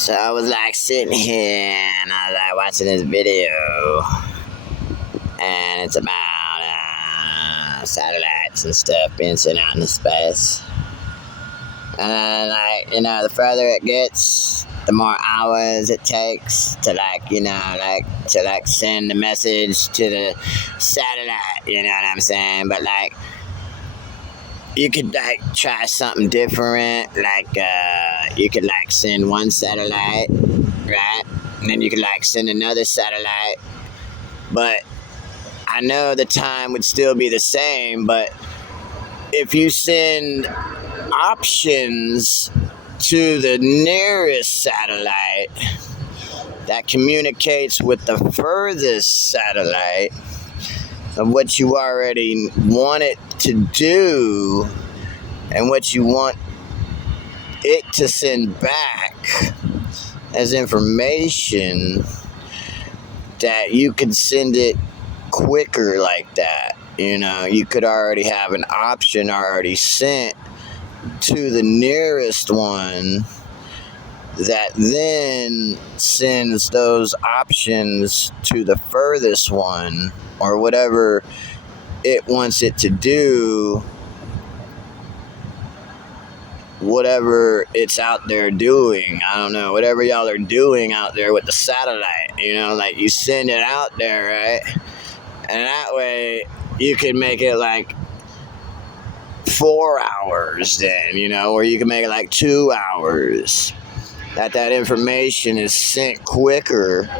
So I was like sitting here and I was like watching this video, and it's about satellites and stuff being sent out into space. And the further it gets, the more hours it takes to send the message to the satellite. You know what I'm saying? But you could try something different. You could send one satellite, right? And then you could send another satellite. But I know the time would still be the same, but if you send options to the nearest satellite that communicates with the furthest satellite of what you already want it to do and what you want it to send back as information, that you could send it quicker like that. You could already have an option already sent to the nearest one that then sends those options to the furthest one, or whatever it wants it to do, whatever it's out there doing. I don't know, whatever y'all are doing out there with the satellite, you send it out there, right? And that way you can make it 4 hours then, or you can make it 2 hours. That information is sent quicker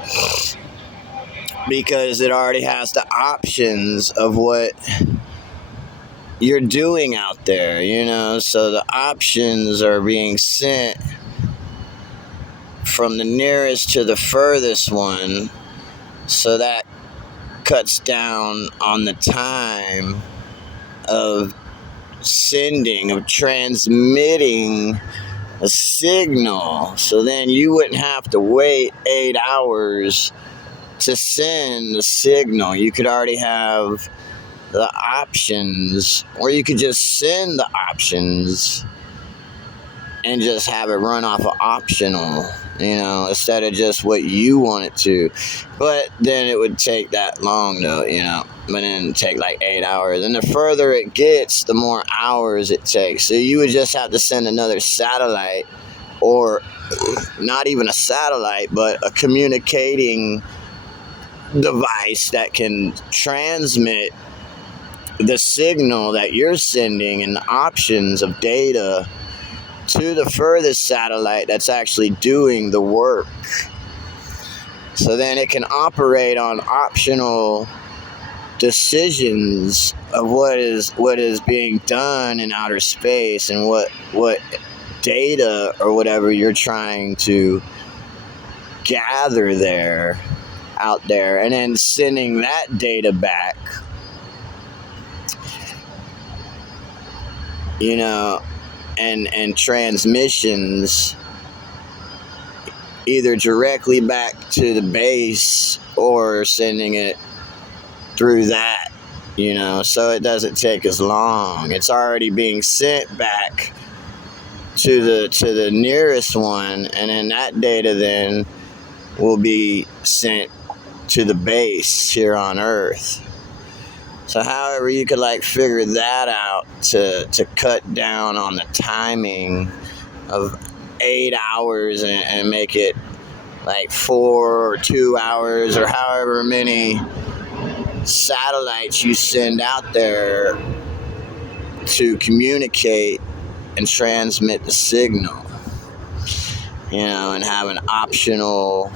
because it already has the options of what you're doing out there, So the options are being sent from the nearest to the furthest one. So that cuts down on the time of transmitting a signal. So then you wouldn't have to wait 8 hours to send the signal. You could already have the options, or you could just send the options and just have it run off of optional, instead of just what you want it to. But then it would take that long though, but then it'd take 8 hours. And the further it gets, the more hours it takes. So you would just have to send another satellite, or not even a satellite, but a communicating device that can transmit the signal that you're sending and the options of data to the furthest satellite that's actually doing the work. So then it can operate on optional decisions of what is being done in outer space, and what data or whatever you're trying to gather out there, and then sending that data back, and transmissions either directly back to the base or sending it through that, so it doesn't take as long. It's already being sent back to the nearest one, and then that data then will be sent to the base here on Earth. So however you could figure that out to cut down on the timing of 8 hours and make it 4 or 2 hours, or however many satellites you send out there to communicate and transmit the signal, and have an optional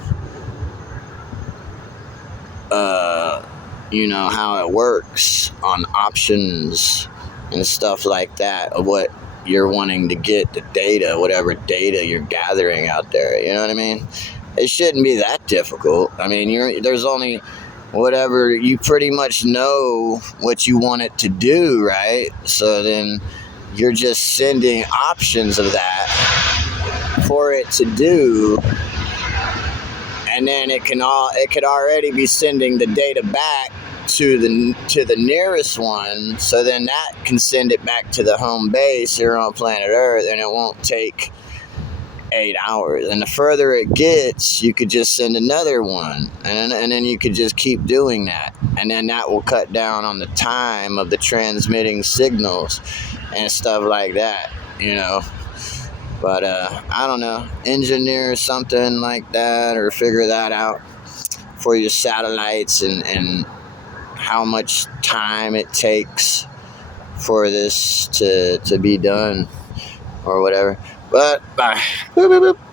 how it works on options and stuff like that, of what you're wanting to get, the data, whatever data you're gathering out there. You know what I mean? It shouldn't be that difficult. I mean, there's only whatever, you pretty much know what you want it to do, right? So then you're just sending options of that for it to do, and then it could already be sending the data back to the nearest one. So then that can send it back to the home base here on planet Earth, and it won't take 8 hours. And the further it gets, you could just send another one, and then you could just keep doing that, and then that will cut down on the time of the transmitting signals and stuff like that, you know. But I don't know, engineer something like that or figure that out for your satellites, and how much time it takes for this to be done or whatever. But bye.